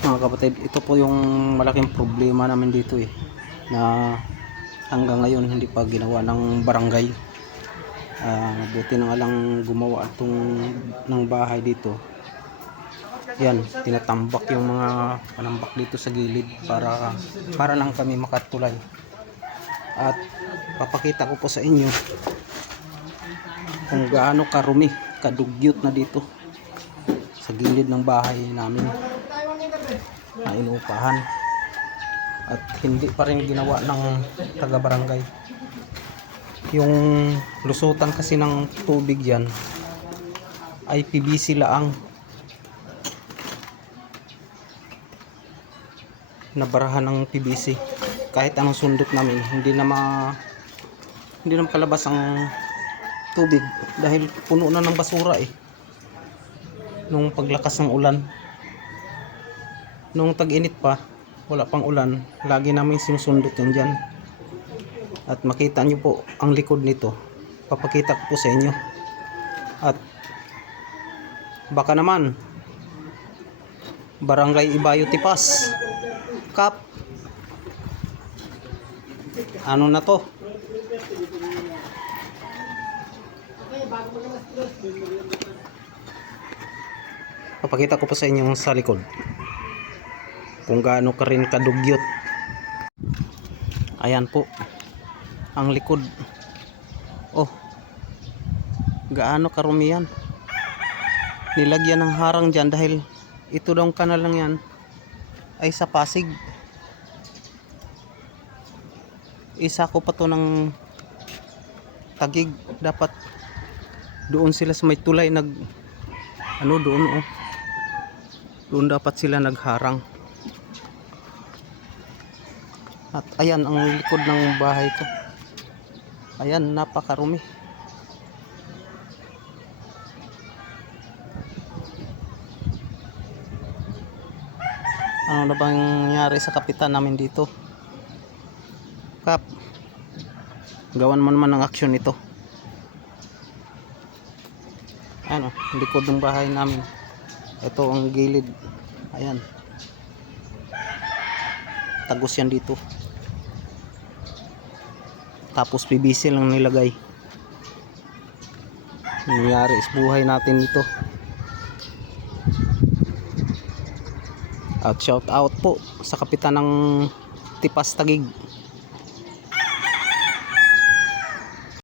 Mga kapatid, ito po yung malaking problema namin dito eh. Na hanggang ngayon hindi pa ginawa ng barangay. Ah, buti na lang gumawa itong ng bahay dito. Yan, tinatambak yung mga panambak dito sa gilid para para lang kami makatulay. At papakita ko po sa inyo kung gaano karumi, kadugyot na dito sa gilid ng bahay namin na inuupahan. At hindi pa rin ginawa ng taga barangay yung lusutan kasi ng tubig yan ay PVC laang. Nabarahan ng PVC kahit anong sundot namin hindi na ma hindi na makalabas ang tubig dahil puno na ng basura eh nung paglakas ng ulan. Nung tag-init pa wala pang ulan lagi namin sinusundot yun dyan. At makita nyo po ang likod nito. Papakita ko po sa inyo. At baka naman barangay Ibayo Tipas Kap ano na to papakita ko po sa inyo sa likod. Kung gaano ka rin kadugyot. Ayan po. Ang likod. Oh. Gaano karumi yan? Nilagyan ng harang dyan dahil ito daw kanal lang yan ay sa Pasig. Isa ko pa to ng tagig. Dapat doon sila sa may tulay nag ano doon oh doon dapat sila nagharang. At ayan ang likod ng bahay ko. Ayan napakarumi. Ano na bang nangyari sa kapitan namin dito? Kap gawan mo naman ng aksyon ito ano likod ng bahay namin ito ang gilid. Ayan. Tagos yan dito. Tapos PVC lang nilagay. Nangyari is buhay natin dito at shout out po sa kapitan ng Tipas Tagig